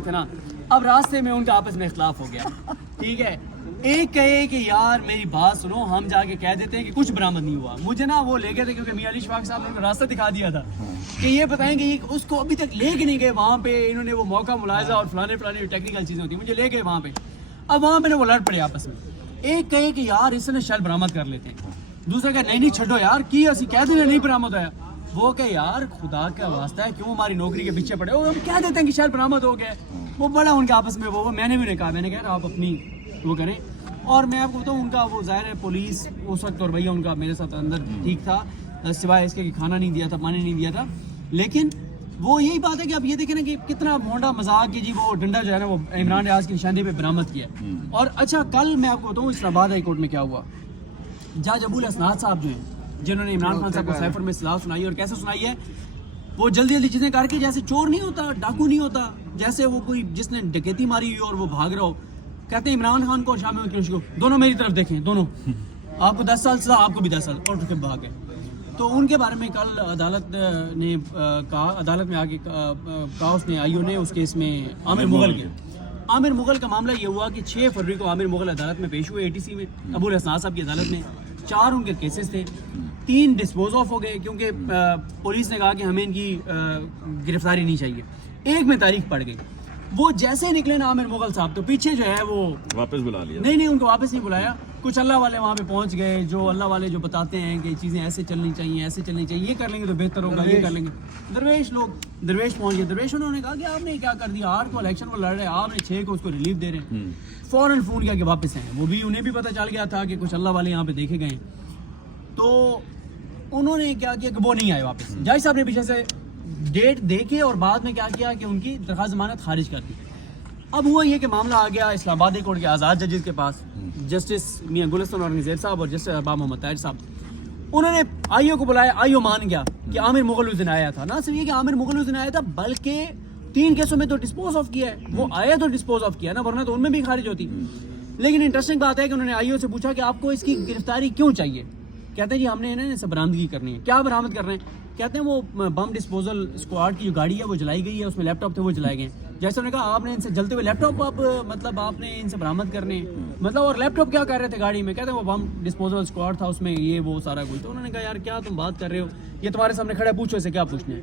تھے نا, اب راستے میں ان کا آپس میں اختلاف ہو گیا. ٹھیک ہے, ایک کہے کہ یار میری بات سنو, ہم جا کے کہہ دیتے ہیں کہ کچھ برآمد نہیں ہوا. مجھے نا وہ لے گئے تھے کیونکہ میاں علی شفاق صاحب نے راستہ دکھا دیا تھا کہ یہ بتائیں کہ اس کو ابھی تک لے کے نہیں گئے وہاں پہ. انہوں نے وہ موقع ملاحظہ اور فلانے ٹیکنیکل چیزیں ہوتی ہیں, مجھے لے گئے وہاں پہ. اب وہاں پہ نا وہ لڑ پڑے آپس میں. ایک کہے کہ یار اس نے شیل برآمد کر لیتے ہیں, دوسرا کہ نہیں چھڈو یار کی اسی کہہ دیں نہیں برآمد ہوا. وہ کہ یار خدا کا واسطہ ہے کیوں ہماری نوکری کے پیچھے پڑے ہو, ہم کہہ دیتے ہیں کہ شیل برآمد ہو گیا. وہ بڑا ان کے آپس میں وہ میں نے بھی نہیں کہا, میں نے کہا آپ اپنی وہ کریں. اور میں آپ کو بتاؤں ان کا وہ ظاہر ہے پولیس اس وقت اور رویہ ان کا میرے ساتھ اندر ٹھیک تھا, سوائے اس کے کہ کھانا نہیں دیا تھا, پانی نہیں دیا تھا. لیکن وہ یہی بات ہے کہ آپ یہ دیکھیں نا کہ کتنا مونڈا مذاق کی جی وہ ڈنڈا جو ہے نا وہ عمران ریاض کی نشاندہی پہ برآمد کیا. اور اچھا کل میں آپ کو بتاؤں اسلام آباد ہائی کورٹ میں کیا ہوا. جج ابو الاسناد صاحب جو ہیں جنہوں نے عمران خان صاحب کو سیفر میں اصطلاح سنائی, اور کیسے سنائی ہے, وہ جلدی جلدی چیزیں کر کے, جیسے چور نہیں ہوتا, ڈاکو نہیں ہوتا, جیسے وہ کوئی جس نے ڈکیتی ماری ہوئی اور وہ بھاگ رہا ہو, کہتے ہیں عمران خان کو شامل کو دونوں میری طرف دیکھیں, دونوں آپ کو 10 سال سزا, آپ کو بھی 10 سال, اور کے بھاگ گئے. تو ان کے بارے میں کل عدالت نے کہا, عدالت میں آگے کہا اس نے آئیو نے اس کیس میں عامر مغل کے عامر مغل کا معاملہ یہ ہوا کہ 6 فروری کو عامر مغل عدالت میں پیش ہوئے ATC میں, ابو الاسناد صاحب کی عدالت میں. 4 ان کے کیسز تھے, 3 ڈسپوز آف ہو گئے کیونکہ پولیس نے کہا کہ ہمیں ان کی گرفتاری نہیں چاہیے. ایک میں تاریخ پڑ گئی. وہ جیسے نکلے نا عامر مغل صاحب تو پیچھے جو ہے وہ واپس بلا لیا. نہیں ان کو واپس نہیں بلایا. کچھ اللہ والے وہاں پہ پہنچ گئے, جو اللہ والے جو بتاتے ہیں کہ چیزیں ایسے چلنی چاہیے, ایسے چلنی چاہیے, یہ کر لیں گے تو بہتر ہوگا, یہ کر لیں گے. درویش پہنچ گئے. درویش انہوں نے کہا کہ آپ نے کیا کر دیا, 8 کو الیکشن کو لڑ رہے, آپ نے 6 کو اس کو ریلیف دے رہے ہیں. فوراً فون کیا کہ واپس ہیں. وہ بھی انہیں بھی پتہ چل گیا تھا کہ کچھ اللہ والے یہاں پہ دیکھے گئے. تو انہوں نے کیا کیا کہ وہ نہیں آئے واپس. جج صاحب نے پیچھے سے ڈیٹ دے کے اور بعد میں کیا کیا کہ ان کی درخواست ضمانت خارج کر دی. اب ہوا یہ کہ معاملہ آ گیا اسلام آباد ہائی کورٹ کے آزاد ججز کے پاس, جسٹس میاں گلستان اورنگزیب صاحب اور جسٹس ابا محمد طاہر صاحب. انہوں نے آئیو کو بلایا, آئیو مان گیا کہ عامر مغل اس دن آیا تھا. نہ صرف یہ کہ عامر مغل اس دن آیا تھا بلکہ 3 کیسوں میں تو ڈسپوز آف کیا ہے. وہ آیا تو ڈسپوز آف کیا نا, ورنہ تو ان میں بھی خارج ہوتی. لیکن انٹرسٹنگ بات ہے کہ انہوں نے آئیو سے پوچھا کہ آپ کو اس کی گرفتاری کیوں چاہیے. کہتے ہیں جی ہم نے انہیں سے برآمدگی کرنی ہے. کیا برآمد کر رہے ہیں؟ کہتے ہیں وہ بم ڈسپوزل اسکواڈ کی جو گاڑی ہے وہ جلائی گئی ہے, اس میں لیپ ٹاپ تھے وہ جلائے گئے. جیسے انہوں نے کہا آپ نے ان سے جلتے ہوئے لیپ ٹاپ مطلب آپ نے ان سے برآمد کرنے مطلب, اور لیپ ٹاپ کیا کر رہے تھے گاڑی میں؟ کہتے ہیں وہ بم ڈسپوزل اسکواڈ تھا, اس میں یہ وہ سارا کچھ. تو انہوں نے کہا یار کیا تم بات کر رہے ہو, یہ تمہارے سامنے کھڑا ہے, پوچھو اسے کیا پوچھنا ہے,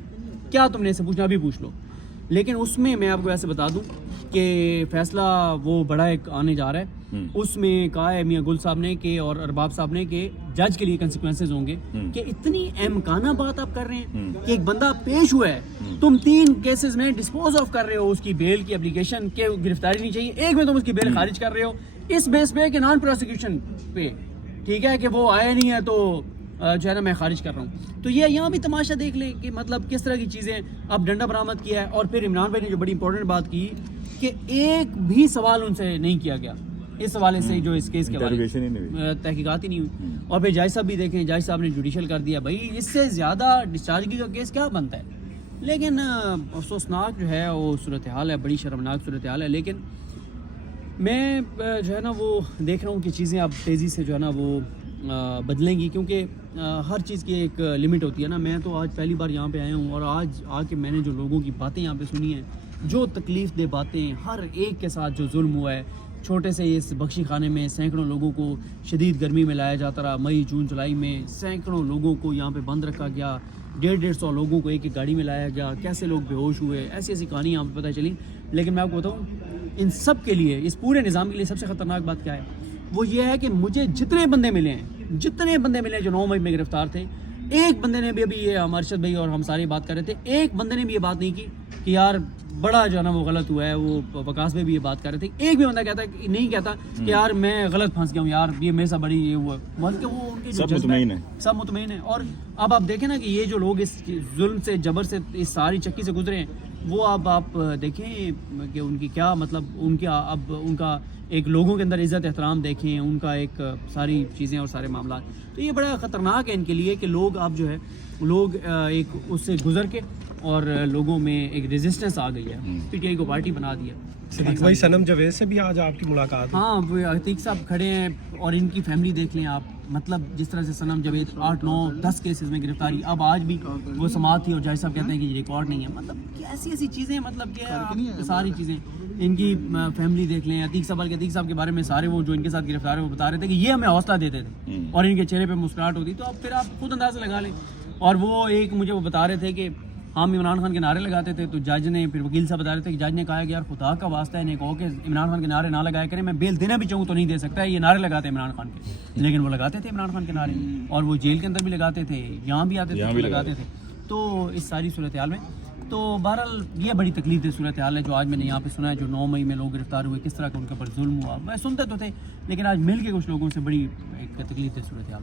کیا تم نے اسے پوچھنا ابھی پوچھ لو. لیکن اس میں آپ کو ایسے بتا دوں کہ فیصلہ وہ بڑا ایک آنے جا رہا ہے. اس میں کہا ہے میاں گل صاحب نے کہ اور ارباب صاحب نے کہ جج کے لیے کنسیکوینسز ہوں گے کہ اتنی امکانہ بات آپ کر رہے ہیں کہ ایک بندہ پیش ہوا ہے, تم 3 کیسز میں ڈسپوز آف کر رہے ہو اس کی بیل کی اپلیکیشن کے گرفتاری نہیں چاہیے, ایک میں تم اس کی بیل خارج کر رہے ہو اس بیس پہ کہ نان پروسیکیوشن پہ, ٹھیک ہے, کہ وہ آیا نہیں ہے تو جو ہے نا میں خارج کر رہا ہوں. تو یہ یہاں بھی تماشا دیکھ لیں کہ مطلب کس طرح کی چیزیں. اب ڈنڈا برآمد کیا ہے, اور پھر عمران بھائی نے جو بڑی امپورٹنٹ بات کی کہ ایک بھی سوال ان سے نہیں کیا گیا اس حوالے سے جو اس کیس کے حوالے تحقیقات ہی نہیں ہوئی. اور پھر جج صاحب بھی دیکھیں, جج صاحب نے جوڈیشل کر دیا. بھائی اس سے زیادہ ڈسچارجگی کا کیس کیا بنتا ہے. لیکن افسوسناک جو ہے وہ صورتحال ہے, بڑی شرمناک صورتحال ہے. لیکن میں جو ہے نا وہ دیکھ رہا ہوں کہ چیزیں اب تیزی سے جو ہے نا وہ بدلیں گی, کیونکہ ہر چیز کی ایک لمٹ ہوتی ہے نا. میں تو آج پہلی بار یہاں پہ آیا ہوں, اور آج آ کے میں نے جو لوگوں کی باتیں یہاں پہ سنی ہیں, جو تکلیف دہ باتیں, ہر ایک کے ساتھ جو ظلم ہوا ہے, چھوٹے سے اس بخشی خانے میں سینکڑوں لوگوں کو شدید گرمی میں لایا جاتا رہا. مئی جون جولائی میں سینکڑوں لوگوں کو یہاں پہ بند رکھا گیا, 150 لوگوں کو ایک گاڑی میں لایا گیا, کیسے لوگ بے ہوش ہوئے, ایسی کہانی یہاں پہ پتہ چلی. لیکن میں آپ کو بتاؤں ان سب کے لیے, اس پورے نظام کے لیے سب سے خطرناک بات کیا ہے, وہ یہ ہے کہ مجھے جتنے بندے ملے ہیں جو 9 مئی میں گرفتار تھے, ایک بندے نے بھی, ابھی یہ ارشد بھائی اور ہم سارے بات کر رہے تھے, ایک بندے نے بھی یہ بات نہیں کی کہ یار بڑا جو ہے نا وہ غلط ہوا ہے. وہ وکاس میں بھی یہ بات کر رہے تھے, ایک بھی بندہ نہیں کہتا کہ یار میں غلط پھنس گیا ہوں, یار یہ میرے سے بڑی یہ ہوا, بلکہ وہ ان کے سب مطمئن ہیں. اور اب آپ دیکھیں نا کہ یہ جو لوگ اس ظلم سے, جبر سے, اس ساری چکی سے گزرے ہیں, وہ اب آپ دیکھیں کہ ان کی کیا مطلب, ان کا ایک لوگوں کے اندر عزت احترام دیکھیں, ان کا ایک ساری چیزیں اور سارے معاملات. تو یہ بڑا خطرناک ہے ان کے لیے کہ لوگ اب جو ہے لوگ ایک اس سے گزر کے اور لوگوں میں ایک ریزسٹنس آ گئی ہے, PTI کو پارٹی بنا دیا. صدیق بھائی, صنم جاوید سے بھی آج آپ کی ملاقات. ہاں, وہ عتیق صاحب کھڑے ہیں, اور ان کی فیملی دیکھ لیں آپ, مطلب جس طرح سے صنم جاوید 8 9 10 کیسز میں گرفتاری، اب آج بھی وہ سماعت تھی اور جج صاحب کہتے ہیں کہ یہ ریکارڈ نہیں ہے. مطلب ایسی ایسی چیزیں، مطلب کہ ساری چیزیں ان کی فیملی دیکھ لیں. عتیق صاحب کے بارے میں سارے وہ جو ان کے ساتھ گرفتار ہے وہ بتا رہے تھے کہ یہ ہمیں حوصلہ دیتے تھے اور ان کے چہرے پہ مسکراہٹ ہوتی. تو اب پھر آپ خود اندازہ لگا لیں. اور وہ ایک مجھے وہ بتا رہے تھے کہ ہم عمران خان کے نعرے لگاتے تھے، تو جج نے، پھر وکیل صاحب بتا رہے تھے کہ جج نے کہا کہ یار خدا کا واسطہ ہے، انہیں کہو کہ عمران خان کے نعرے نہ لگایا کریں، میں بیل دینا بھی چاہوں تو نہیں دے سکتا. یہ نعرے لگاتے ہیں عمران خان کے، لیکن وہ لگاتے تھے عمران خان کے نعرے، اور وہ جیل کے اندر بھی لگاتے تھے، یہاں بھی آتے تھے لگاتے تھے. تو اس ساری صورتحال میں تو بہرحال یہ بڑی تکلیف دہ صورتحال ہے جو آج میں نے یہاں پہ سنا ہے. جو 9 مئی میں لوگ گرفتار ہوئے، کس طرح کا ان کے اوپر ظلم ہوا، میں سنتے تو تھے، لیکن آج مل کے کچھ لوگوں سے بڑی ایک تکلیف دہ صورتحال.